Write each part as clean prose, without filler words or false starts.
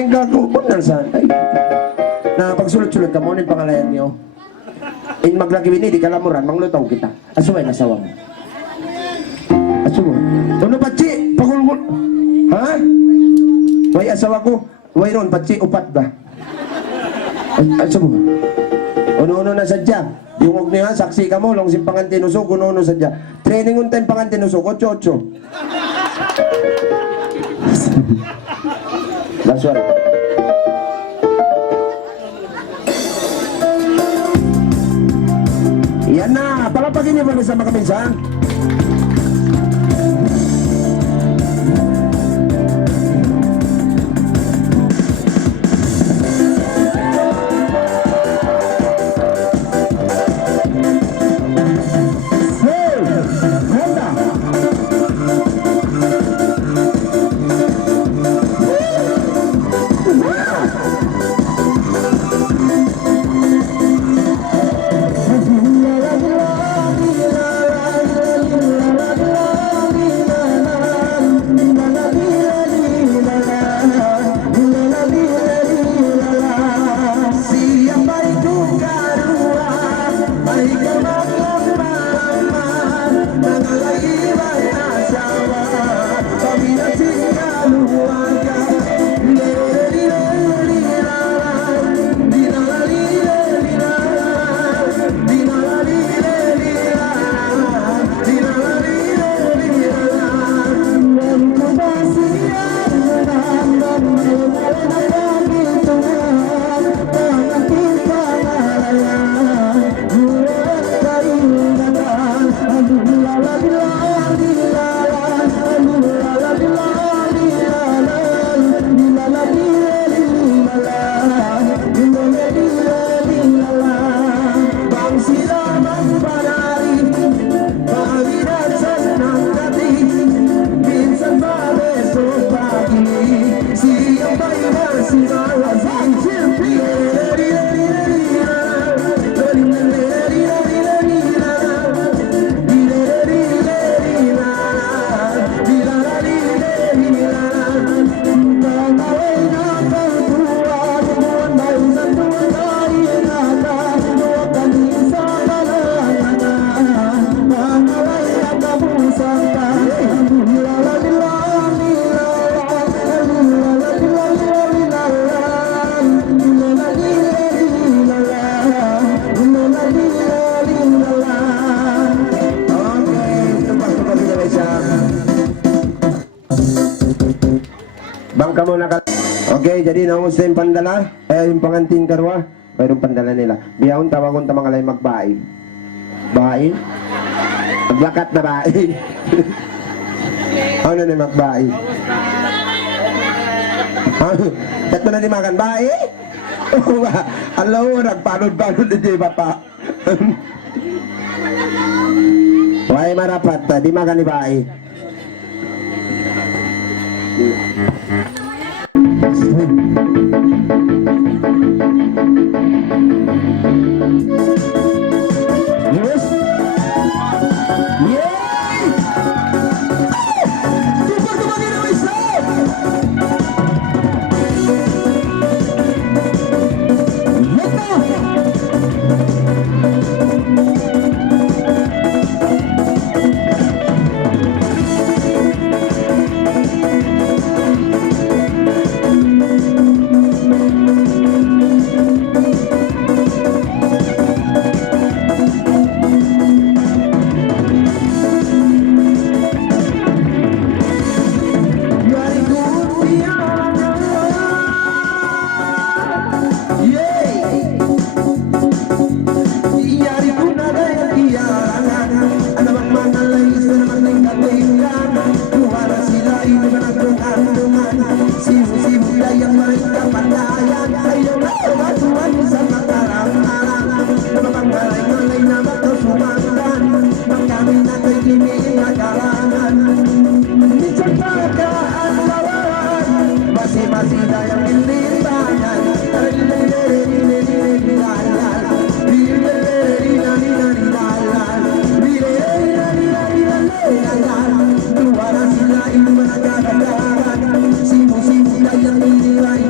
Ay gago, bener san. Ay. Na pagsulod-sulod ka mo ni pangalayan niyo. In maglagi ini di kalamuran manglutaw kita. Asuway na sawang. Asuwa. Ano patsi? Pagulgul. Ha? Way asawa ko. Way ron patsi upat ba? Asuwa. Uno-uno na sadya. Yung og niya saksi ka mo long simpangan tinusok uno-uno sadya. Training unten pangan tinusok 8-8. Last one. Yan na, palapagin niyo ba sa mga kaminsan? Bangka mo na ka. Okay, jadi namus yung pandala. Yung pangantin karwa. Mayroong pandala nila. Biyahon tawagon ta mga lay magbae. Bae? Maglakat na bae. Ano na magbae? Ito na di makan bae? Alam mo, nagpanod-panod na di bata. Why marapat ta? Di makan ni bae. Yes. Yay! Super tumagi na isa. Sino-sino na yung nilay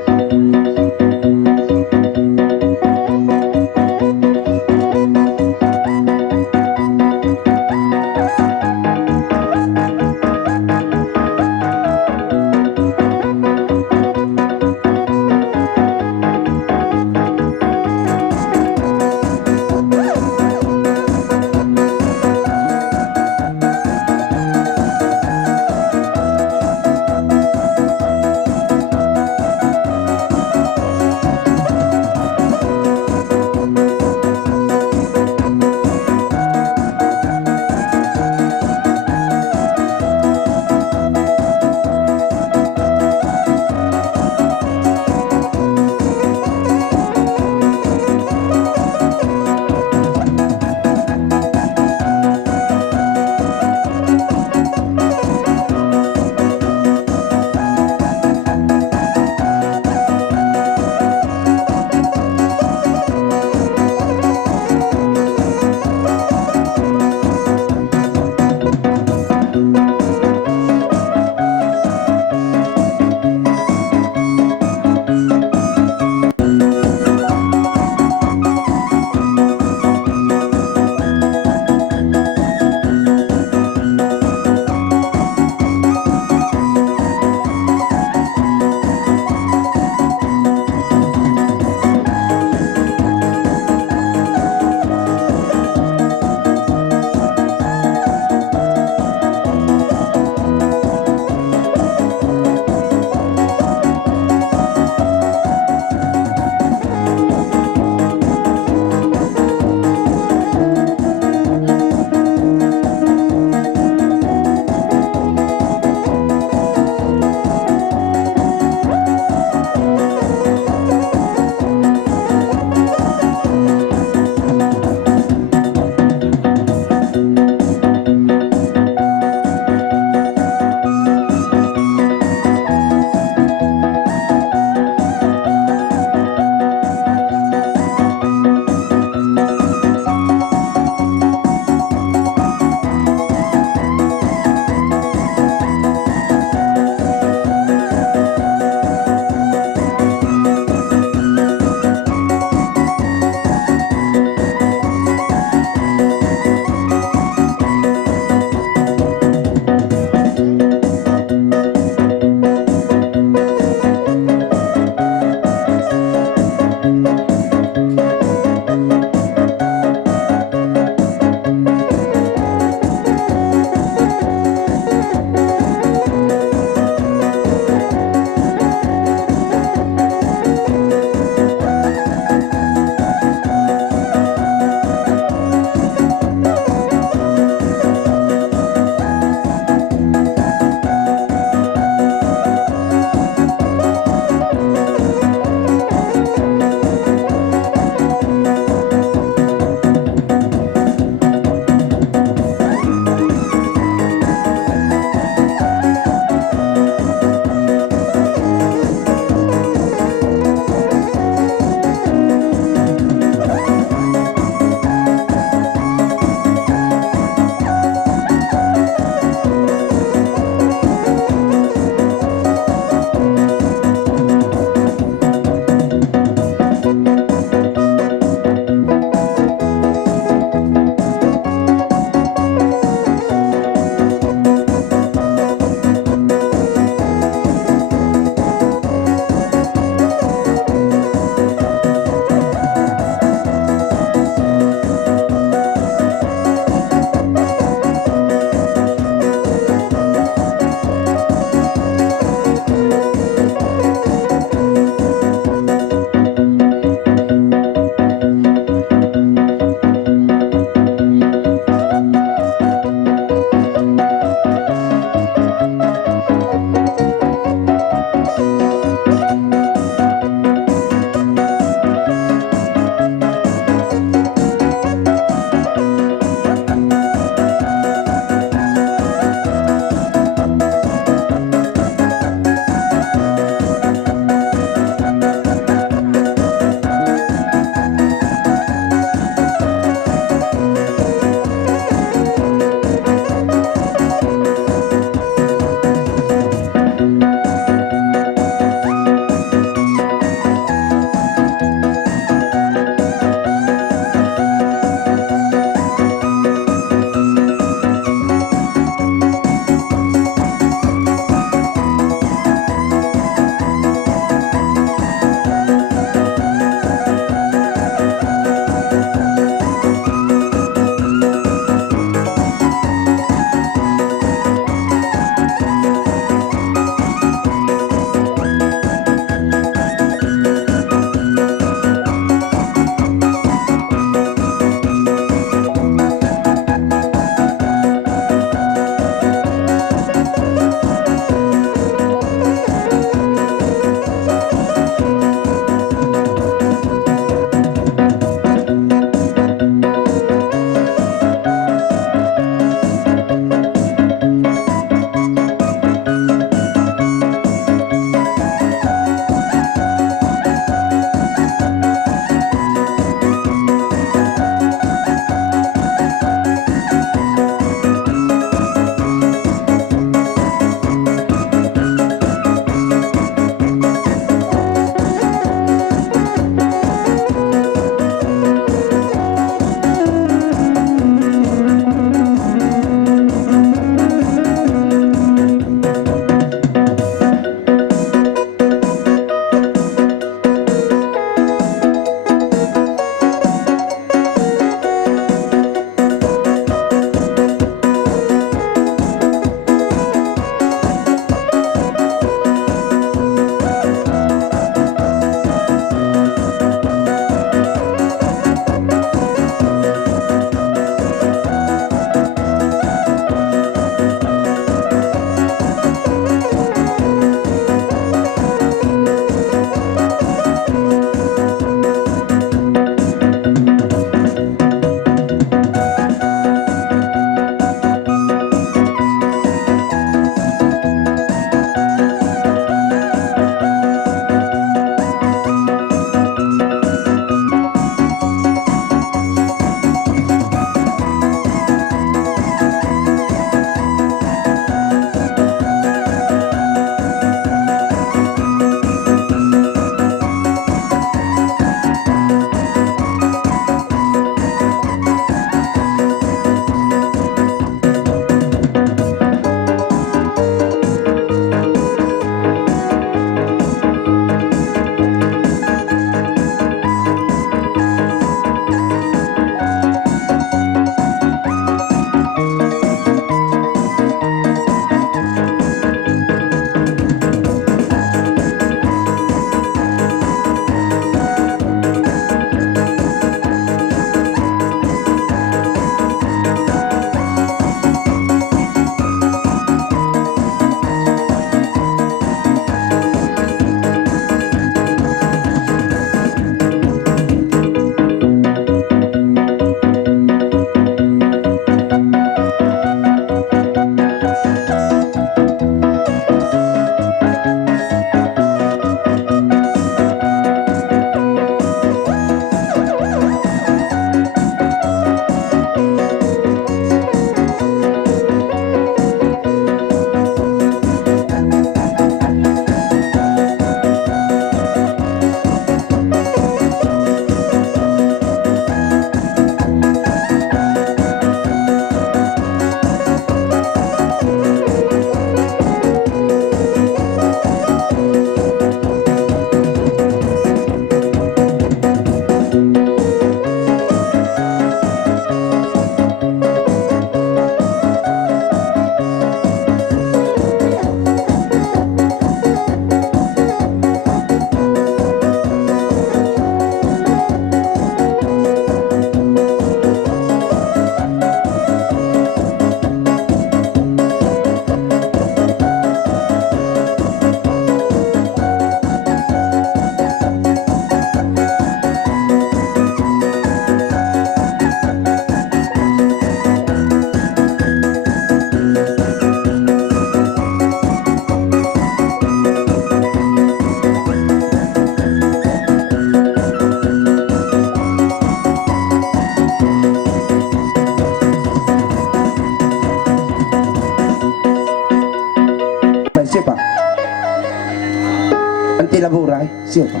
tilaburay. Siya pa.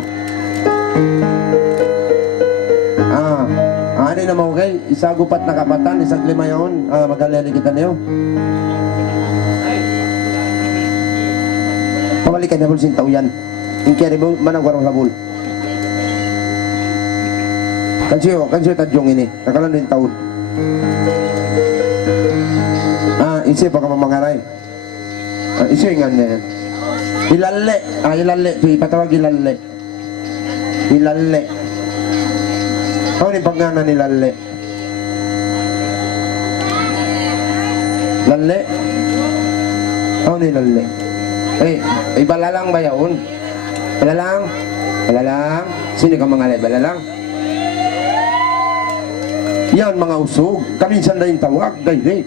Ano na mo kay? Isa gupat na kapatan, isang lima yun. Magaling kita niyo. Pabalikan na bulsin tao yan. Ingkiri mo, manang warang labul. Kansiyo tadyong ini. Nakalan din taon. Isip pa ka mamangaray. Isip nga na yan. Ilalle. Ilalle. Patawag ilalle. Ilalle. Ano yung pagngana ni Lalle? Lalle? Ano ni Lalle? Balalang ba yun? Balalang? Balalang? Sino ka mga balalang? Yan mga usog. Kaminsan na yung tawag. Dahil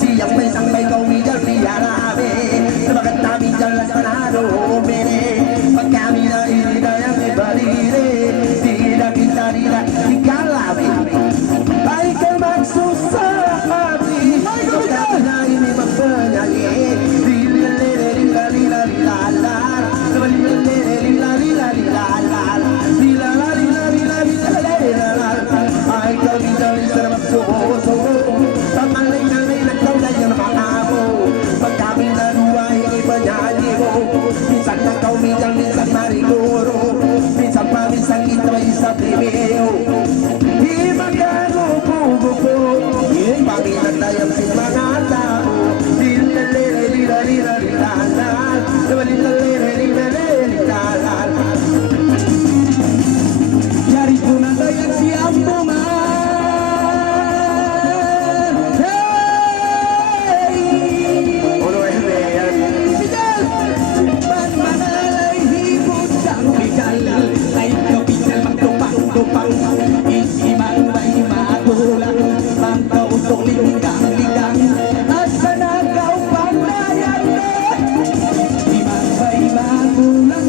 Siang may sampai kau mijal tiarabe sebagai kami jalan sanado mere kami dari daya balire tidak kita tidak dikalabi baik maksud hati karena ini mempenyanyi minsan na kau mijang minsan mariguro minsan pa minsan kita isa primeo di magagugugugo pangilan tayong si mga tao yari ko na tayong si Ambo man isi mangbay magulang pangkausok ligang-ligang asa na kau panglayan isi mangbay magulang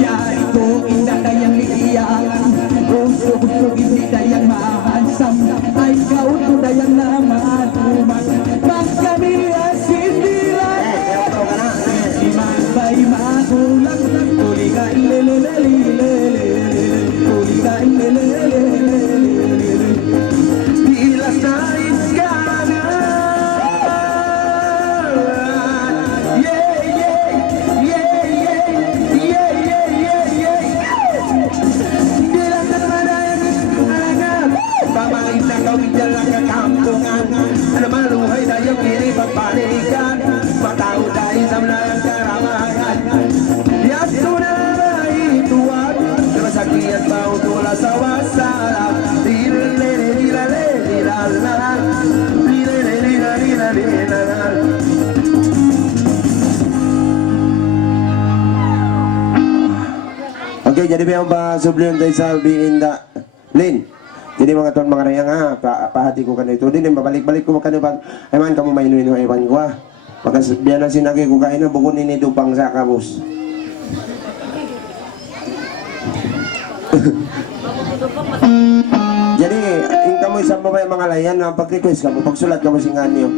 yari ko indah dayang liiyangan usog-usog hindi dayang mahansam ay kau to dayang naman kami sindiran si magbay magulang tuligan tuligan bilas na iskanan bilang na madayan iskanan pamain na gawin dyan lang kakampungan ano maluhay na yung kini pagpalikan matao dahil sa mlayang karamahan yato na ituan namasakyan pa utula sa wasarap Oke, jadi memang Pak sebelum tayo sabi inda Lin. Jadi mga tuan mga rayang ha, pahati ko kanito din, babalik-balik ko kanito pag eman kamu mainuin ng ewan ko ha. Pagka biyan na sinagi ko kain na bukun ini dupang sa kabus. Jadi in kamu isang babae mga layan na pag-request kamu, pagsulat kamu singan niyo.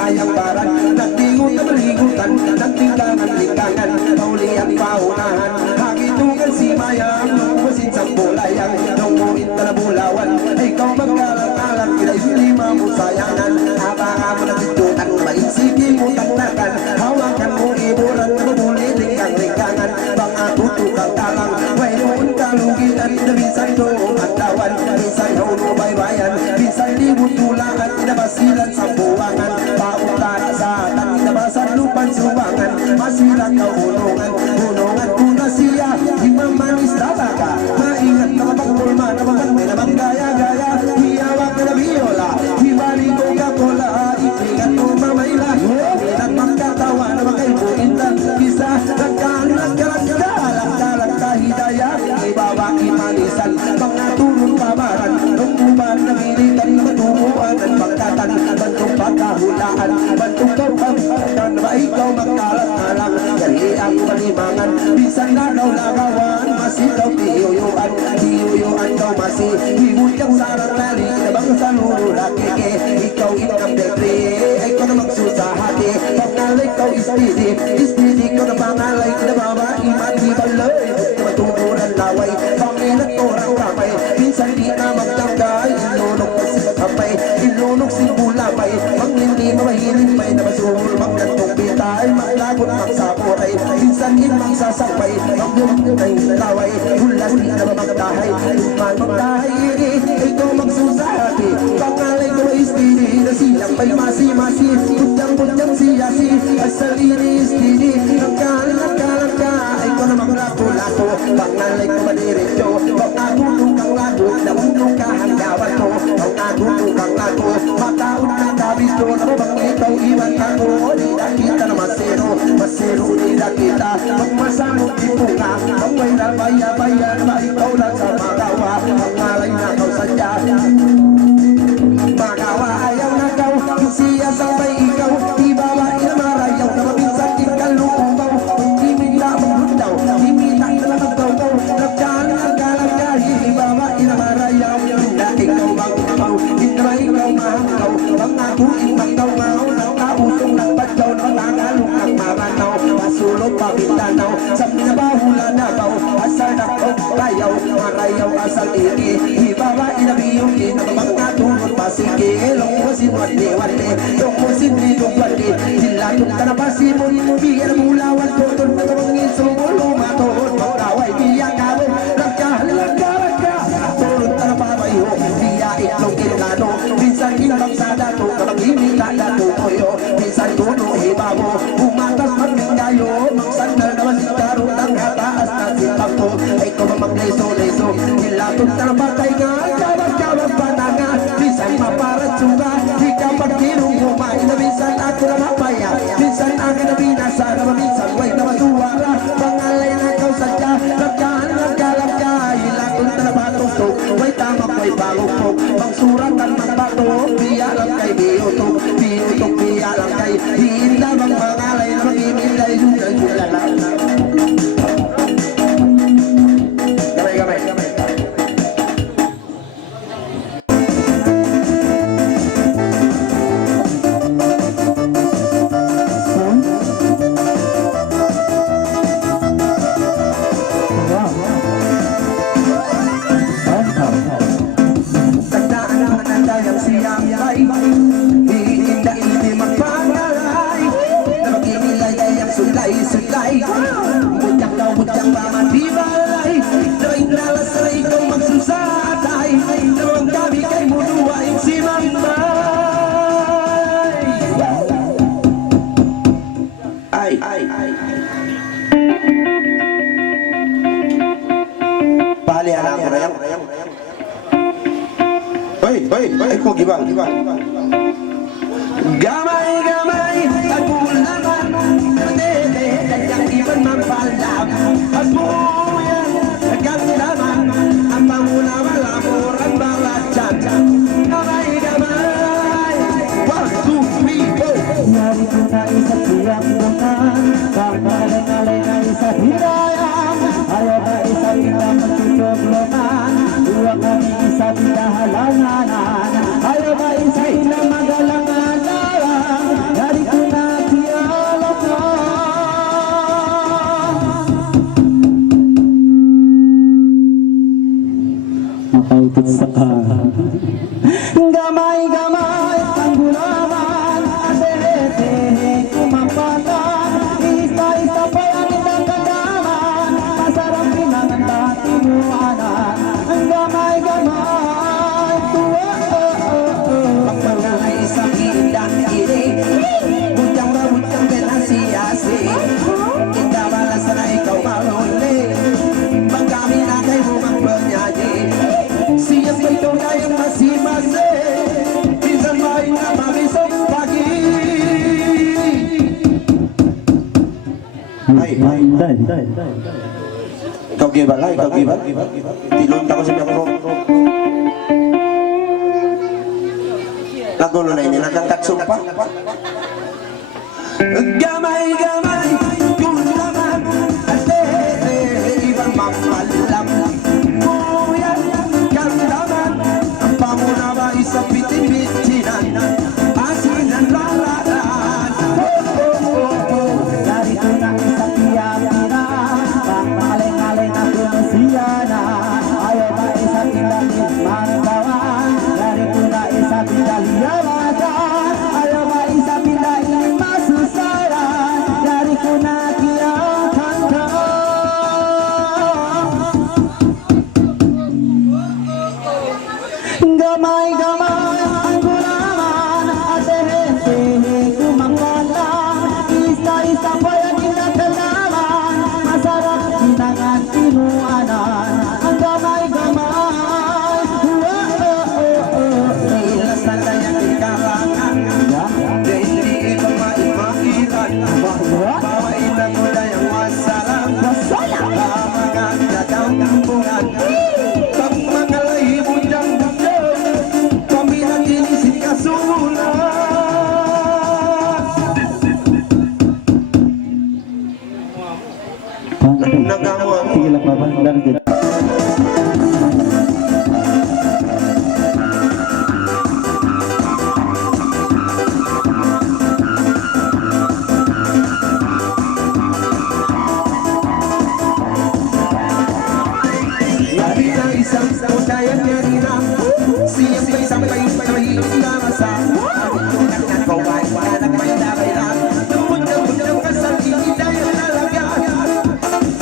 Tayang barat, nagtingot na maligutan, nagtingangan-likangan, pauliang paunahan, hagitungan si mayang, masin sa bulayang, nunguit na bulawan, ikaw magkalang-alang, ilay mo sayangan, abangan mo nagitutan, maisigi mo tagnakan, hawakan mo iburan, mabuliling kang likangan, pangatutukang talang, way noon kalugitan, nabisan doong hatawan, minsan noon mo baybayan, minsan libut tulangan, inabasilan sa buwangan, sa lupan subangan, masira ka unungan, unungan kuna siya, imamanis talaga, babae manisan, mga turun kabaran, nung uban na militan, manuuan at pagkatan, bantong pagkahulaan, bantong kaukabutan, ba ikaw magkalat na lang, yari ang malimangan, bisan lagaw-lagawan, masigaw tiyuyuan, tiyuyuan daw masi, hibut yang sarang lali, nabang sa lulula keke, ikaw inang delpre, ay ko na magsusahati, pangalay ikaw istidi, istidi ko na pangalay, na babae matibaloy, matutunan laway, pangilat orang ramay, minsan di na magtangkay, ilunok na simatapay, ilunok simbulapay, manglindi mahiling may nabasul, magkantong pitay, maglagot magsapuray, minsan in magsasakpay, maglunok ay laway, hulas di na magtahay, magtahay iri, ito magsusahati, pangalay ko istidi, na silang may masi-masi, putyang-putyang siyasi, asal ini istidi, nagkalang-kalang-ka, ikaw na maglato-lato, pangalay ko madiretso, pagkatulong kang lato, naulong ka hanggawan to, pagkatulong kang lato, mataon ka kabisto, nababang ikaw iwan ako, nila kita na masero, masero nila kita, magmasamot ipunga, ang may nabaya-baya, na ikaw lang sa magawa, pangalay na kau sadya, magawa ayaw na kau, siya sabay ikaw, ibawa inamarayaw, na mabinsan ikalubaw, hindi minta magbundaw, hindi minta ilamagdaw, nagkalang-galang ibawa inamarayaw, na ikaw magpapaw, hindi na ikaw mahanggaw, pangatuin magdaw-ngaw, nakausong nagpadyaw, nakangalong ang maranaw, pasulong pabintanaw, sa pinabahula na baw, asal na kayaw, marayaw asal ini, ibawa inabiyong inababang pasiki, long mo sinwati-wati, long mo sinwati-wati, silatong kanapasimon, biyan mulawan ko, doon na tumangin sumulong matoon, magkaway, biyan kawin, lagka, turun tanapabayo, biya itlong kinano, minsan inbang sa dato, kapag hinila dato koyo, minsan tuno hibabo, umatas magmingayo, magsandal naman si karo, ang hataas na sipag ko, ay ko mamagleso-leso, silatong tanapatay nga, kawag-kawag pananga, minsan maparat suga, di ka pagkirong kumain na minsan ako na mapaya, minsan akin na binasa, na minsan way na matuwara, pangalay na ikaw sadya, lagka, hilatong talabatong to, way tamak, way bagong pangsuratan ng bato, biya lang kay biutok, biya lang kay, hiinda bang pangalay na mag-imilay, yun lang. Butang paman di balay, daing dalas na ikaw magsusatay, nawang gabi kay mo duwain si Mambay. Ay. Palihan ako na yan. Ay, kung gibang. Gamay, at bulaman, matete, kanyang iban mampalam, at buyan, nagkasilaman, ang panguna malamuran bawat dyan. Gamay, 1, 2, 3, 4. Yari ko na isa't siyang naman, pangmalay-malay na isa't hirayang, ayaw na isa't hirang magtutuglonan, uwag kami isa't hinahalanganan, ayaw na isa't hirang magalangan. Dari ko na tiyala ka, makautid sa ka. Gamay, ang gulaman, asete, kumapatan, isa-isa pa yan itang kadaman, masarap pinangan dati muanan. Gamay, tuwa, pagpangalay sa kindang iri, butang benasiyasi, kita balas na ikaw maruli, pagkami na kay mo magbanyayi, siya sa ito na yung masimasi, minsan maing na mamisong pagi. Ay. Ikaw gibal. Tilon ako sa mga lagu na ini nagkangkat sumpa. Gamay, gulaman, ate, ibang mamalam. Kuyan, kandaman, ang pamuna ba isang biti-bitinan, asinan lalaran. Narito na isang tiyakiran, pang-aling-aling na kunusiyana, ayaw ba isang ilalim manggawan, narito na isang pinaliyamakan, ayaw ba isang pindahin masusaran, narito na kiyakan ka. Gamay ang gulaman, ate hente kumangkalan, isa pa yan inakalaman, masarap sinangan tinuanan, ang gamay. Ilas na kayang ikalangan, hindi ibang maimakitan. Bawain na mo na yung masalam, kamagan na kampungan. Pag Pangalay, bundang-bundang, kami naginisin kasunan. Nagawa mo. Sige lang, Papa. Dangdit. Labi na isang kaya nirina, sampai na masa. Kawai anak may nakailan, tumutang kasal hindi tayo talaga.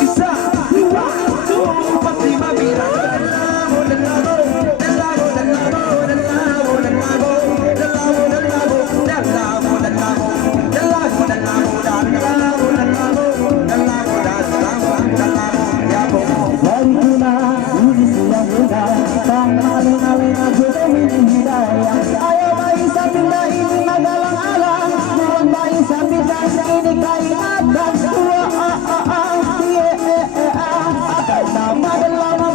Isa, dua, pati mabilang. Dari kuna, ini siang muda, pang-aling-aling na gudahin hidayah, ayaw ba isang pindah ini magalang-alang, buwan ba isang pindah ini kainatan, akan nama dalama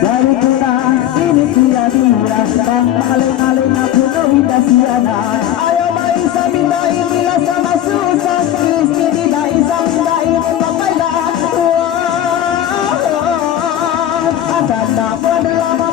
Dari kuna, ini tiada pang-aling-aling na puno hidasiana, ayaw ba isang pindah ini lasa masusah, Kristi tidak isang pindah ini papailan. Akan nama dalama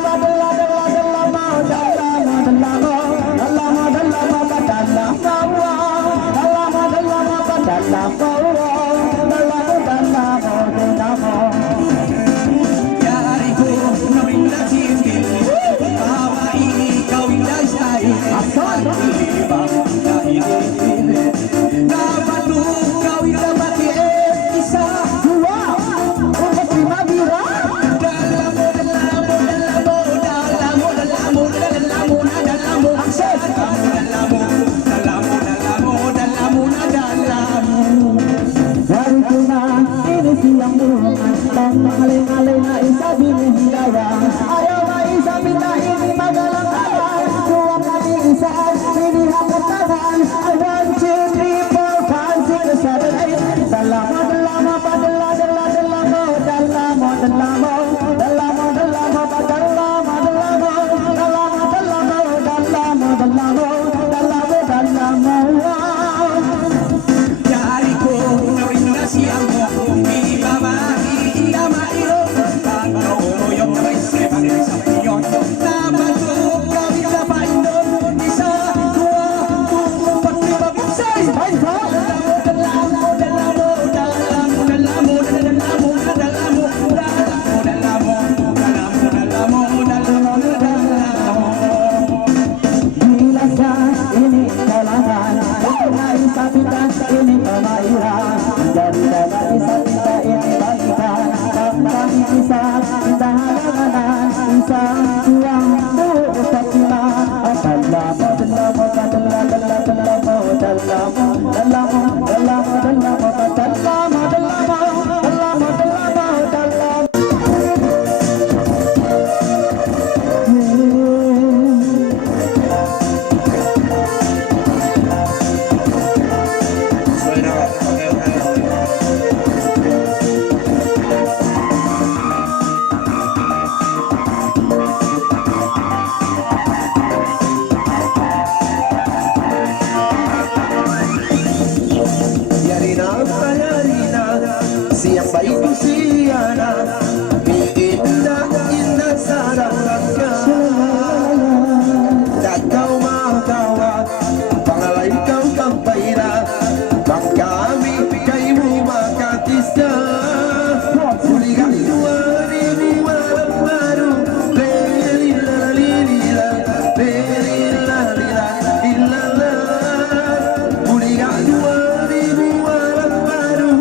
Asal isa kita ini pamairan. Jadi dapat isa kita ini bagikan. Bangkang isa kita halangan. Isa tuang buka cina. Siang baik usiana, indah indah sarang langka. Tak kau makawa, Pangalay kau kampaira, bang kami kaimu maka kisah. Kuliah 2000 malam baru, lelila lelila lelila lelila. Kuliah 2000 malam baru.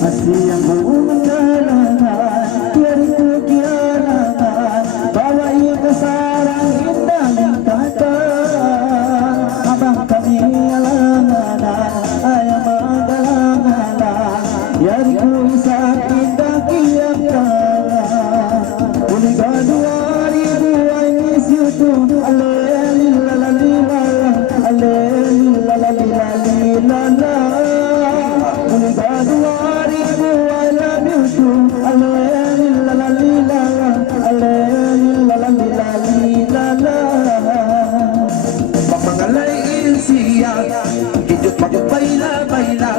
Masih yang mengenalakan diriku kianatan, bawa ia sarang indah lingkatan. Abang kami alanganan, ayam magalanganan, diriku isang indah kianatan. Uliga 2000 I miss you too. Alelilalalila, alelilalalila. Uliga 2000 I love you too. Alelilalalila, alelilalalila. Pangalay insiya, hidup magbaila-baila,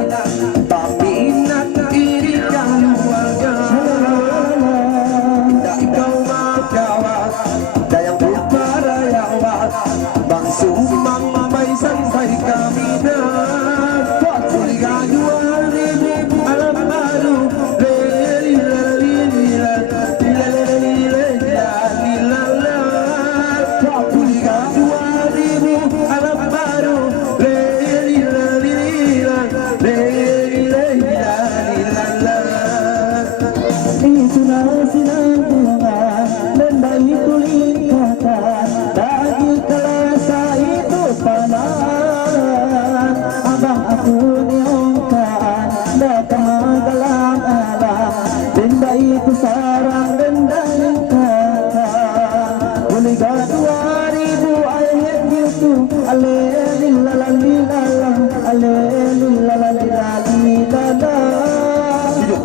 paminat irigang luwaga. Da ikaw magawa, dayang buparayawa, bang sumang may sansay kami na. Kuliga 2000 alam baru, lelila lelila lelila. Kuliga 2000 alam baru, lelila lelila lelila lelila. Itu na sinambungan dan bayi tulingkatan, daging kalasa itu panan. Abang aku niongkaan, datang magalang alam, benda itu sarang benda lingkatan. Uliga 2000 I hate you too. Alelilalalila, alelilalalila.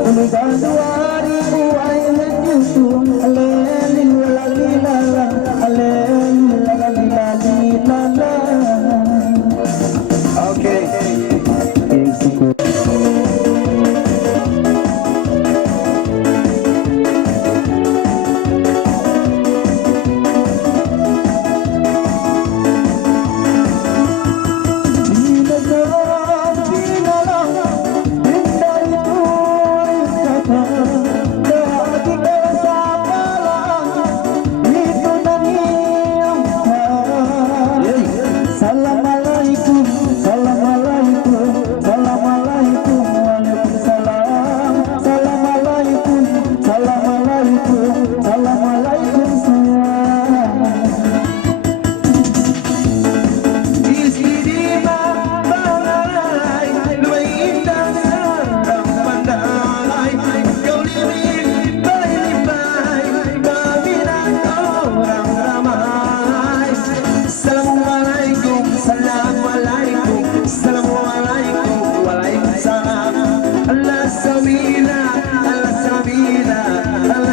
Uliga 2000 I hate you too. Alelilalalila, alelilalalila. Okay.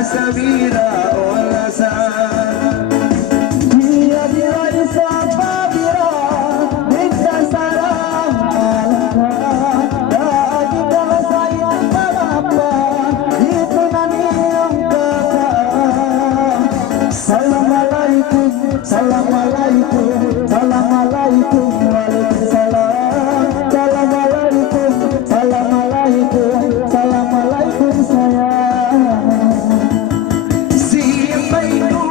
Zubir, oh Lasa. Dia diraih sababira, minta sarang alangkah. Daging kalau sayang berapa, itu nanti yang kakak. Assalamualaikum, assalamualaikum, assalamualaikum, waalaikumsalam. Assalamualaikum, assalamualaikum, assalamualaikum sayang. Siapa itu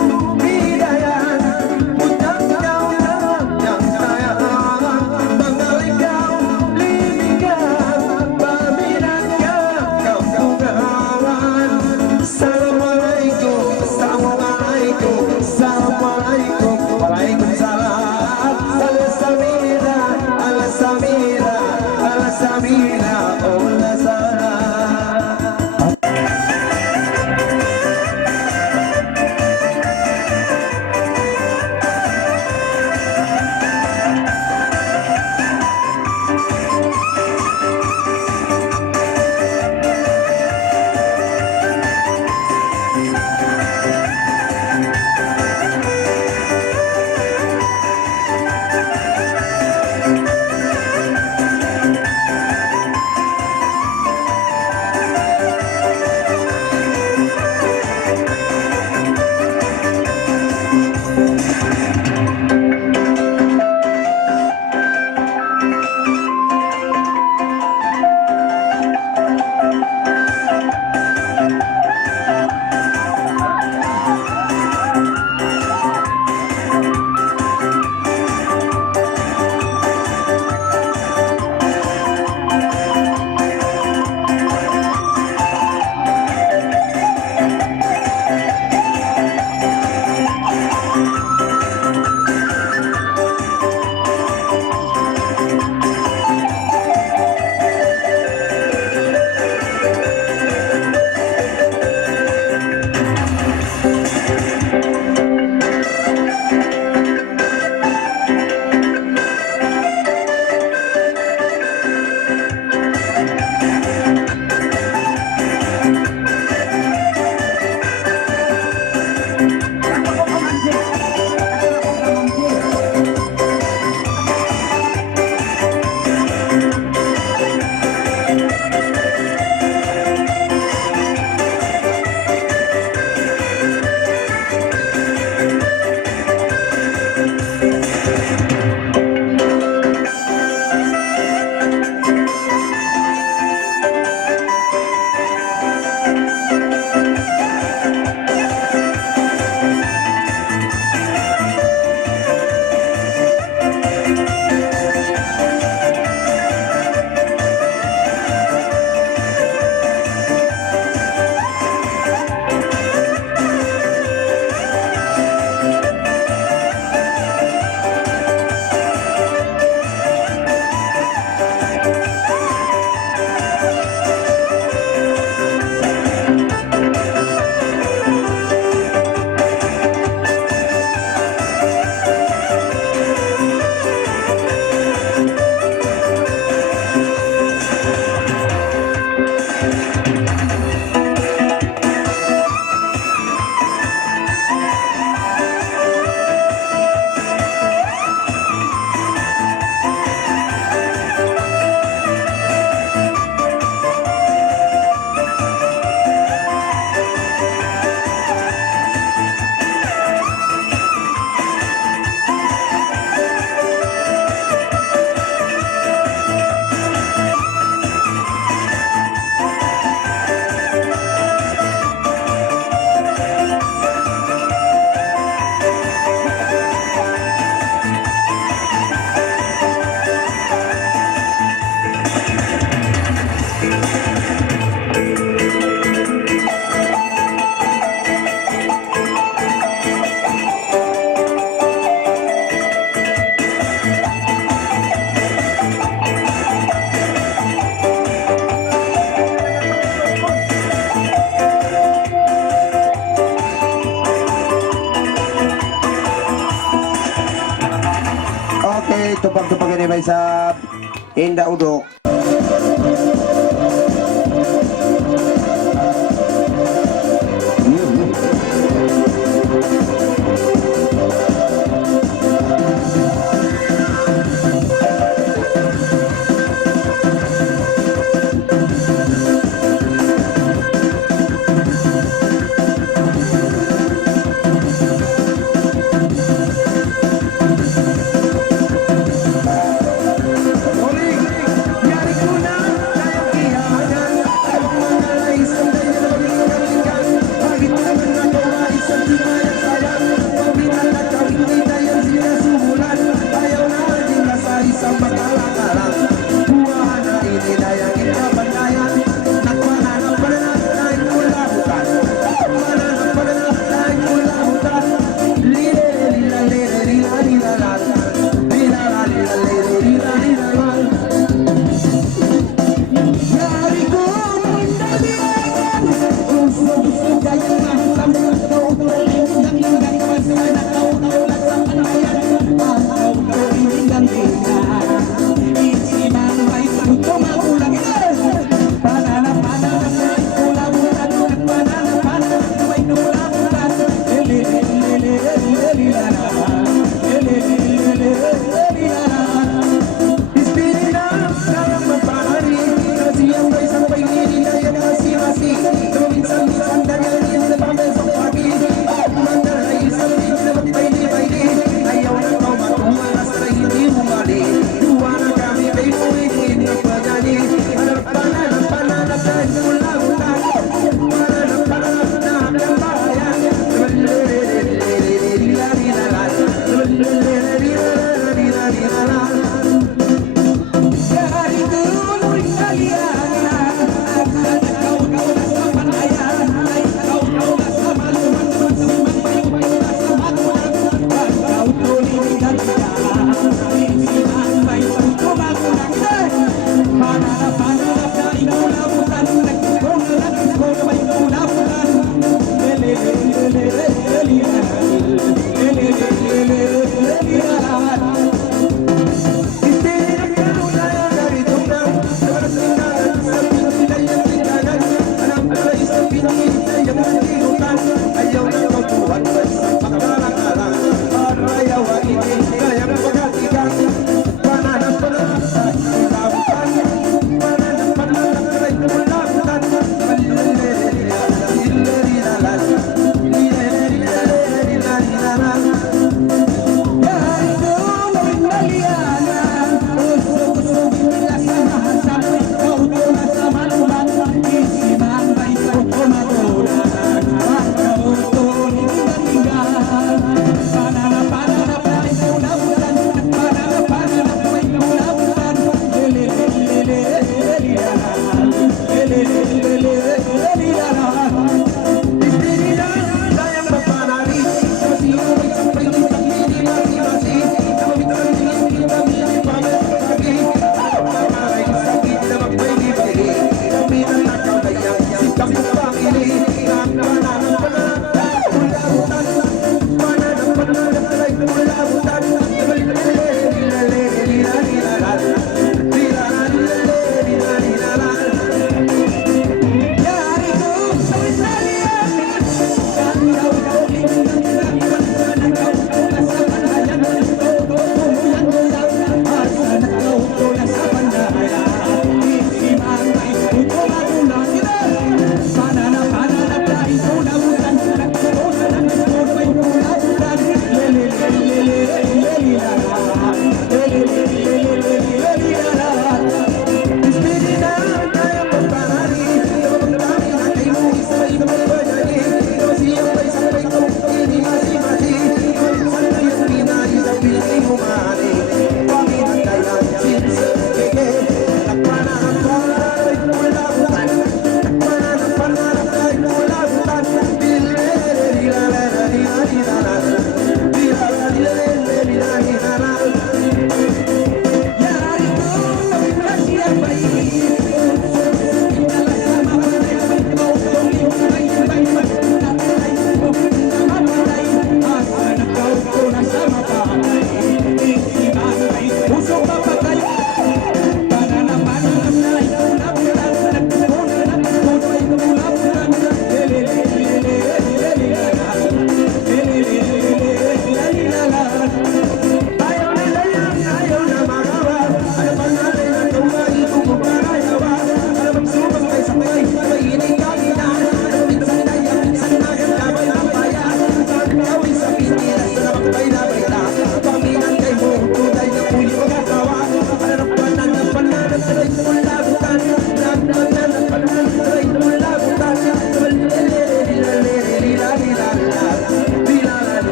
tupag ni may sa Inda Udok.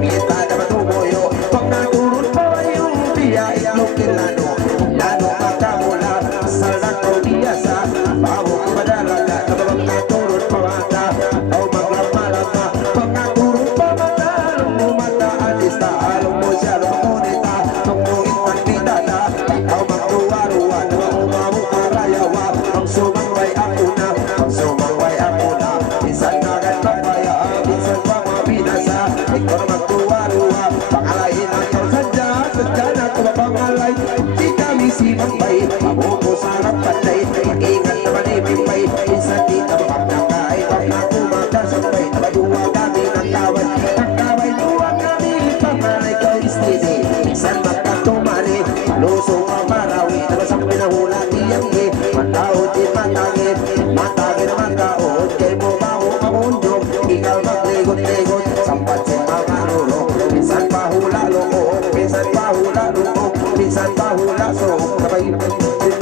kumita na matumuyo. Pag naturot pa yung biya, ilukin lalo makamula, asal na kaubiyasa, bago kumadalaga, nababang naturot pa mata, o maglamalama. Pag naturot pa mata, along mo mata, alista, along mo siya, lumakunita, tungtungin pagpitana, ikaw magruwa-ruwa, nabang umamong karayawa, ang sumangway ako na, minsan nagagpapaya, minsan pa mabinasa, ikaw na magruwa-ruwa, pangalain ang sadya na kumapangalay, di kami simambay, mabuko sa harap patay, mag-ingat na manibipay, minsan di na makakakain, pag nakumakasabay, nabaduwa kami ng tawad, duwa kami, pangalay ka istini, minsan magkatumari, lusong ang marawi, nabasang pinahula tiyanggi, mataod di matangit, matangit na mataod, kay mo baho mamundok, ikaw magligot-ligot, sampat si mga luro, minsan pahula loko, minsan pahula loko, minsan pahula so, sabay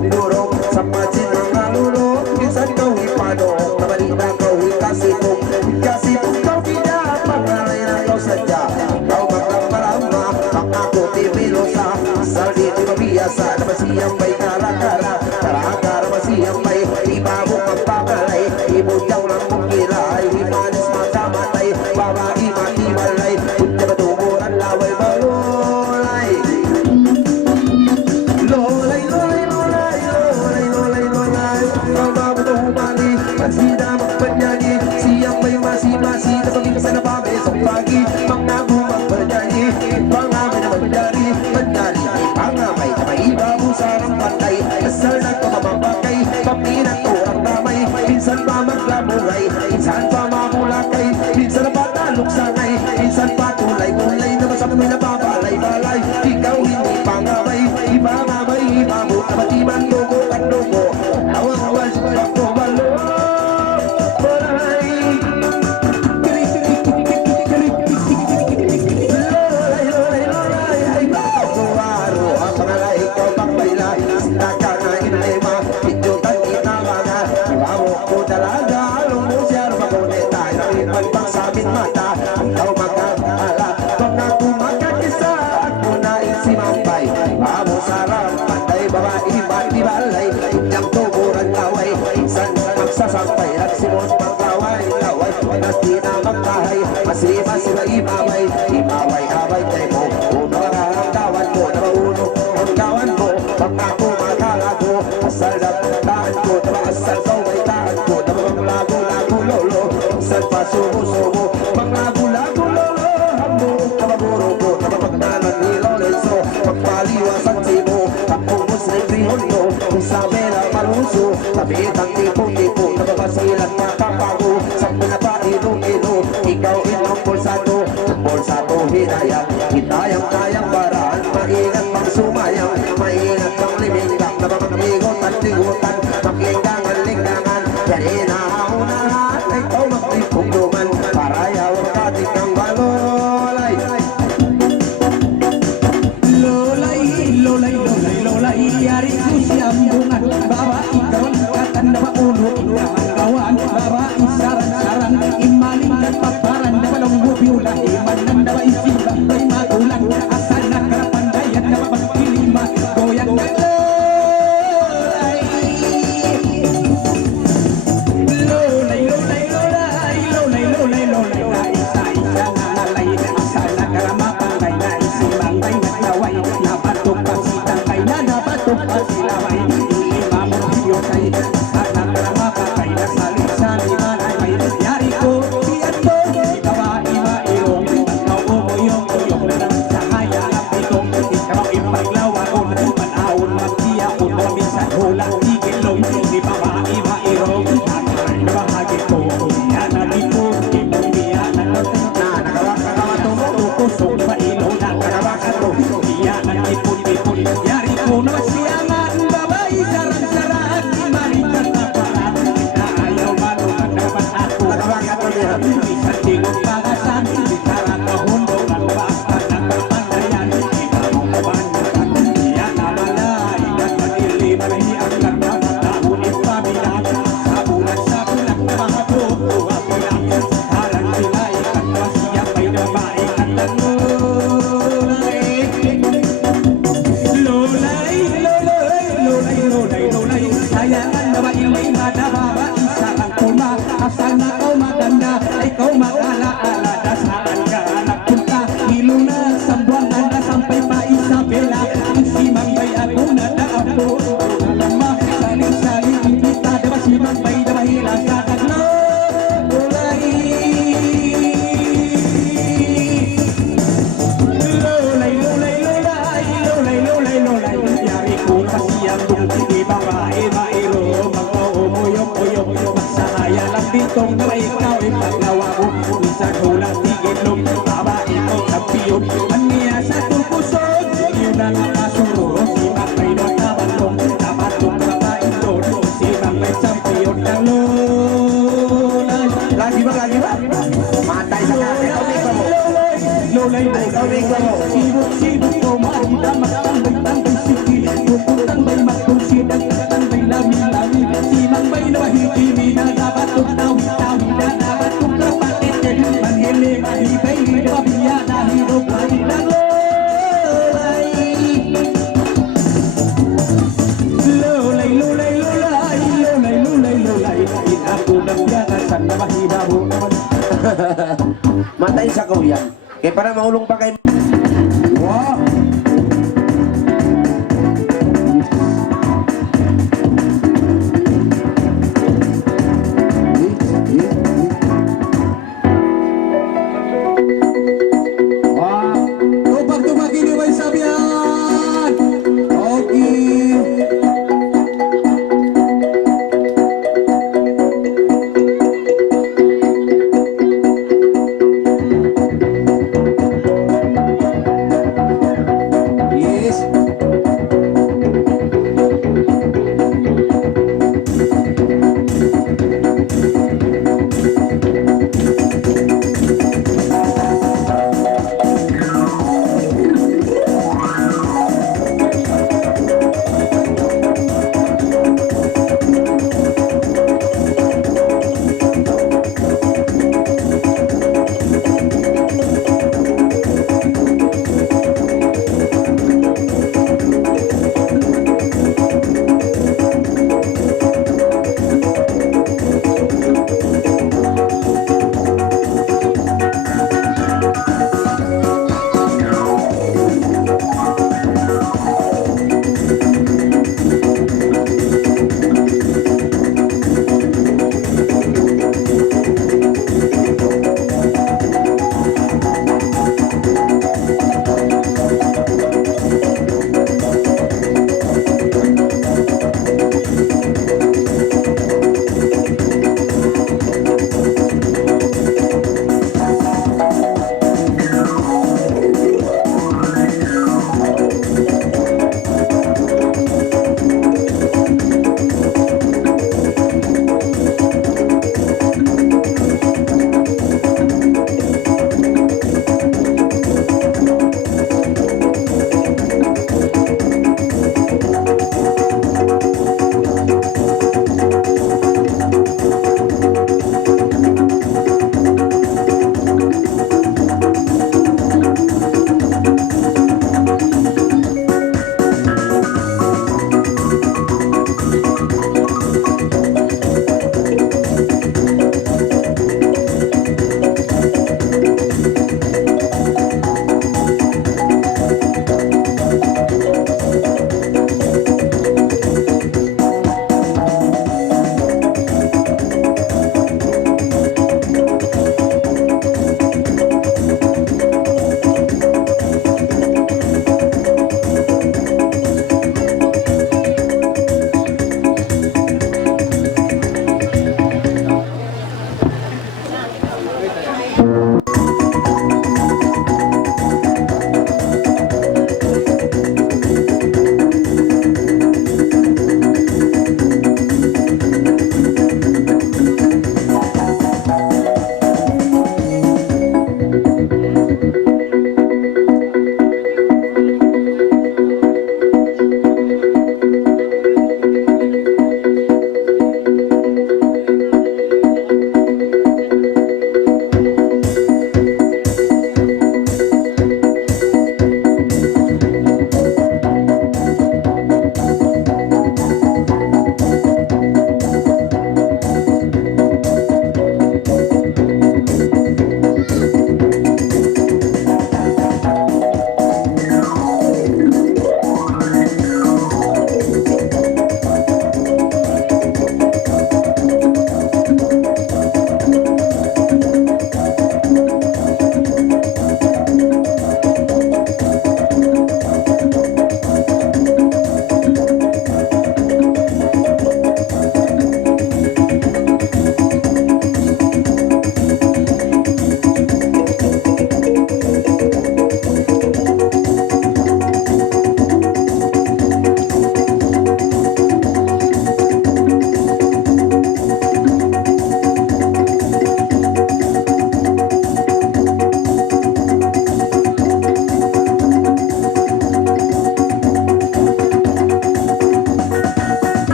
dinuro, sampat si mga luro, minsan kau ipano, nabalita kau ikasipong, kau tidak, pangalay na kau sadya, ikaw maglamalama, pangako tibilosa, asal di mabiyasa, namasiyang may kara-kara, kara-kara masiyang may, ibago magpakalay, ibutyaw lang mong kilay, imanis makamatay, babae matibalay, punta matumuran laway balolay. Lolay, lolay, lolay, lolay, lolay, lolay, mamamu na humali, mansida magpanyanyi, siyang may masi-masi, napaminsan na babe sa pagi, mga magpanyanyi, pangamay na manjari, pangamay na maiba mo sarang patay, asal na kumamabakay, paminat orang damay, minsan pa maglamungay, minsan pa mamulakay, minsan na patalok sangay, minsan pa tulay-tulay, na masamay na babalay-balay, ikaw hindi pangamay, iba mamay, iba mo, kabatiman logo at logo, awang-awal sa pagkabalo, balay. Lolay, lolay, lolay, ay bago-aro, ang pangalay, ikaw pagbayla, sinaka na inalima, idyutan itawaga, ibawo ko talaga, along mo siya, makunita, nakipan pang sabit mata, ikaw magkakala, pag ako magkakisa, ako na insimambay, babo sarap, pantay, babae, bati balay, inyang tuburan laway, minsan magsasampay, nagsimon pagkaway, laway, pinas di na magkahay, masi-masi na imaway, abay tayo mo, una makakagawan mo, nabauno, ang gawan mo, pag ako magkalago, asal na taan ko, asal kaway taan ko, lago-lago lolo, minsan pa sumo-sumo, pang lago-lago lolo, hambog, kababuro ko, napapagdanan ni Lorenzo, pagpaliwasan simo, akong muslim rihondo, kung sabi na maluso, tapit ang tipo-tipo, napapasilan makapago, sa pinapainong-ino, ikaw inong bolsato, hinayang, hitayang-tayang paraan, maingat pang sumayang, maingat pang liminggang, napapag-igot at ligutan, maglinggangan-linggangan, yan inaunahan, ikaw maglipugluman, para yaw kating kang balolay. Lolay, lolay, lolay, lolay, yari ko siyang bungan, baba ikaw ang katan na maulo, ikaw ang gawan, baba isaran-saran, imaling at paparan, na walang bubiula, iman ng dawa isiba, may matulang, asal na karapandayan, na mapagpilima, goyang ng lolay. Aniya sa tupusod, yun ang nakasuro. Si Makay doon na bandong, namatong na paindon. Si Makay champion ng lulay. Lagi ba? Matay sa kanya. Ikaw may mo. Lulay, Ikaw may mo. sibuk-sibuk ko makita magtambay-tambay sige. Puputambay magkonsidag, tambay lamin-lamin. Si Makay na mahitimi na dapat tawid-tawid na dapat kukrapatit. Manhili, mahibay, mabiya na hirog, mahitang lulay. Lulay, lulay, lulay, lulay, lulay, lulay. Ako nagbiyangan sa namahibaho naman. Matay sa kauyan. Kaya para maulong pa kay... Wow! Wow! Tupag-tupag ini may sabihan! Okay!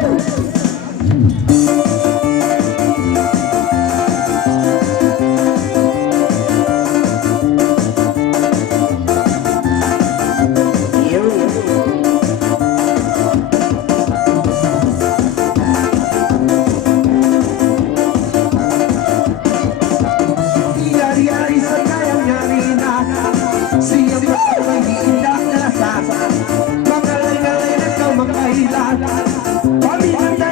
Yari-yari sa kayang yari na siyang may indah na lasa. Pangalay-alay na ikaw magkailan. Pamilanda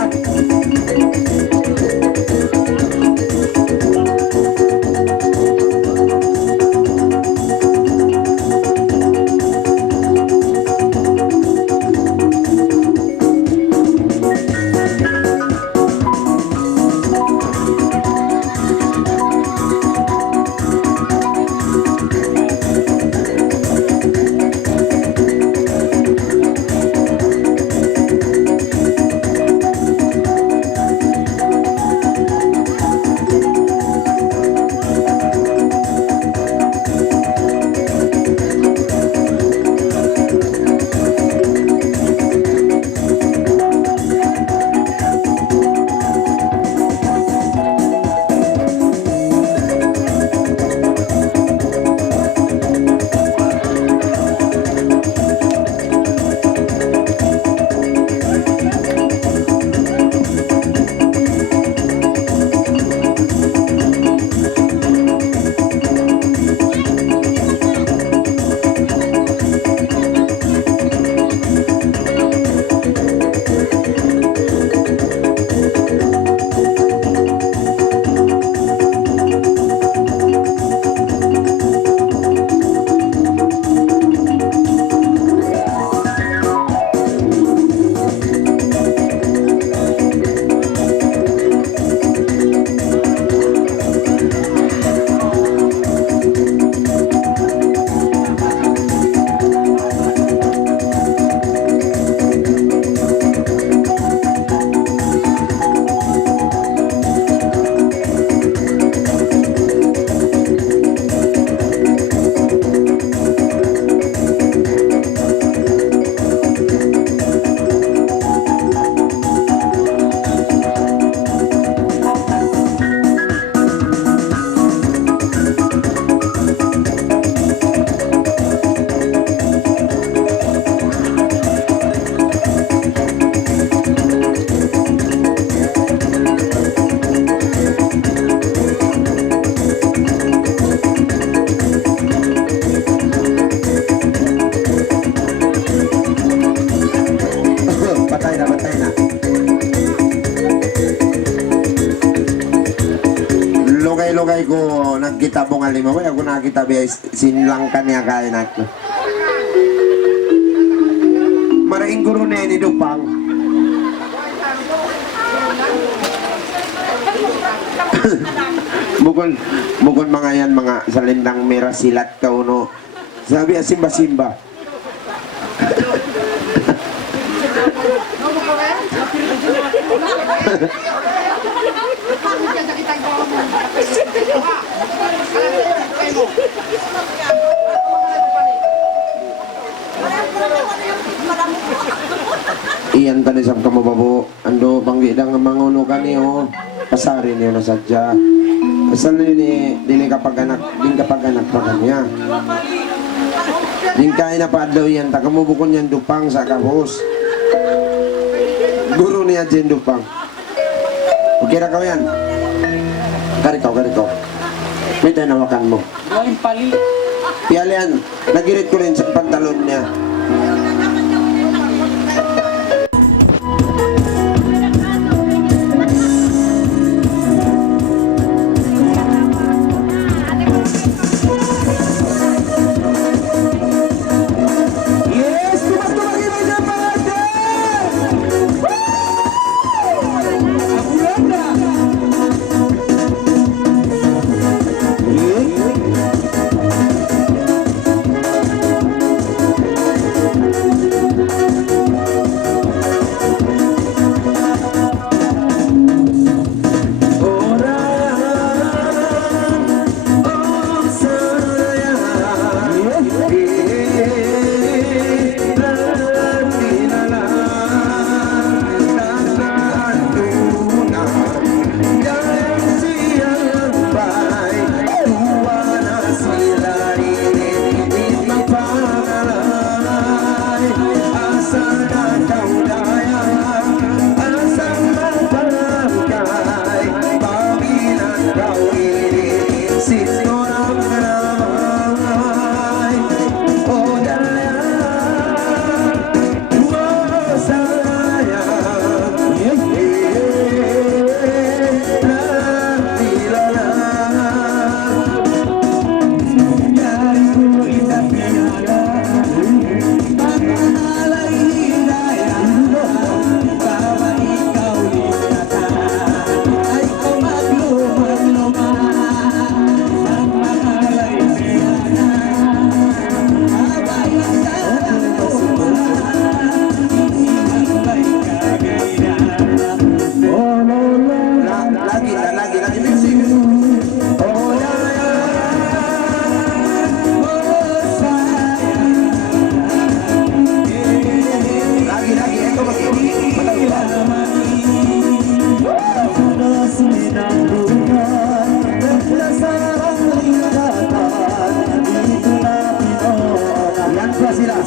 Jalan. Lugay ko nagkita mo nga lima mo, ako nakita biya sinlang ka niya kain ako. Maraing guru na ni Dupang. Bukol mga yan, mga salindang mera silat ka uno. Sabi simba-simba. Iyan tadi sa kamababo. Ando banggidang manguno kaniyo. Pasarin niyo na sadya. Asal ni dili kapag-anak, din kapag-anak pa kanya. Din kain na pa daw yan. Takamubukon yan Dupang sa kahos. Guru niya dyan Dupang. Okay na ka yan. Karikaw. May tanawakan mo. Piyalian, nagirit ko rin sa pantalon niya. Lagi music. Oh la la Lagi, ito yan pa sila.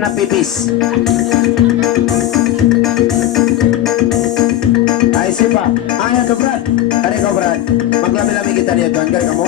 napipis. Ay, sipa. Ayan to, Brad. Kari ko, Brad. Maglami-lami kita dito. Kari ka mo?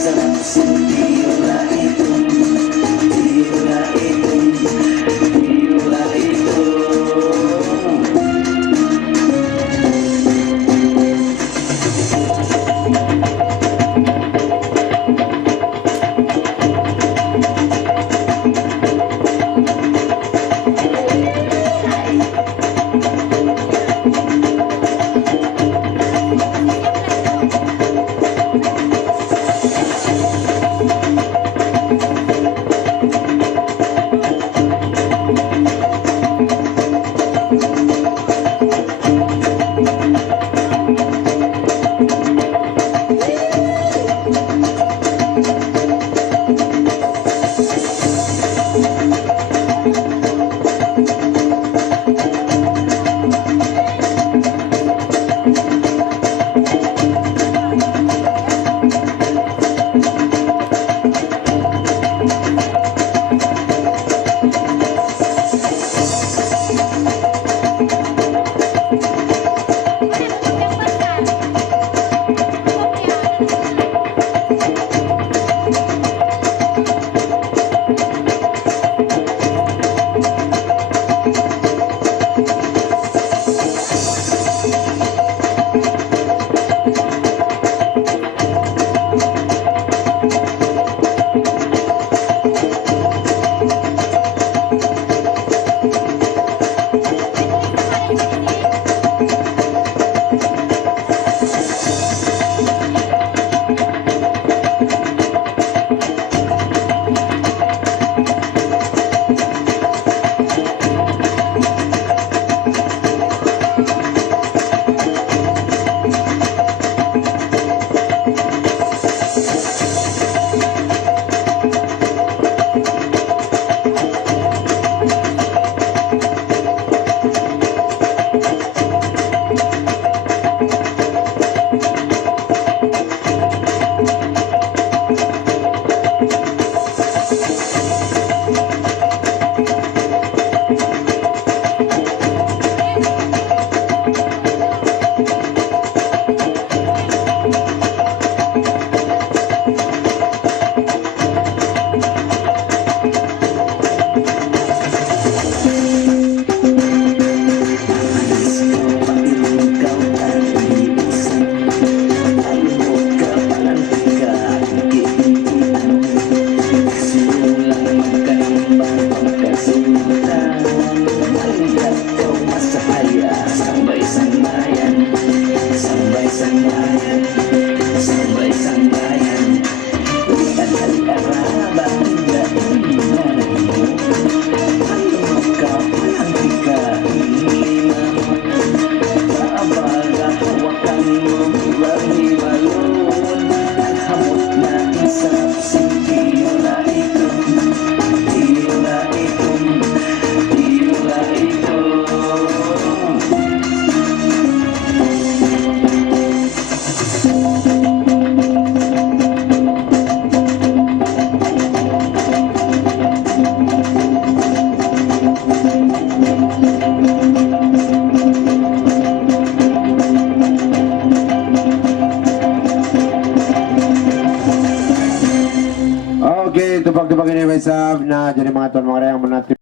sarap sentiola ito, tiola ito, tiola ito. Okay, tupag-tupag ini may sab na jadi mga ton mga rayang manatip